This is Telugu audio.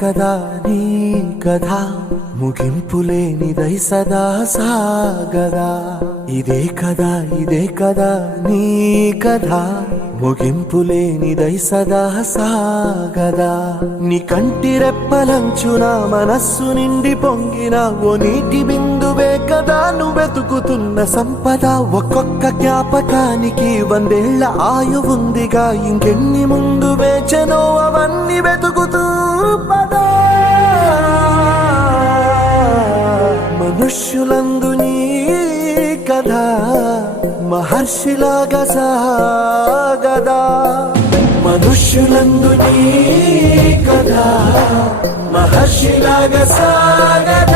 కదా నీ కథ ముగింపులేనిదై సదా సాగదా. ఇదే కదా నీ కథ ముగింపులేనిదై సదా సాగదా. నీ కంటి రెప్పలంచున మనస్సు నిండి పొంగిన ఓ నీటి బిందువే కదా నువ్వెతుకుతున్న సంపద. ఒక్కొక్క జ్ఞాపకానికి 100 ఏళ్ల ఆయువుందిగా, ఇంకెన్ని ముందు వేచనో అవన్నీ వెతుకుతూ పదా. మనుష్యులందు నీ కథ మహర్షిలాగా సాగదా. మనుష్యులందు నీ కథ మహర్షిలాగా సాగదా.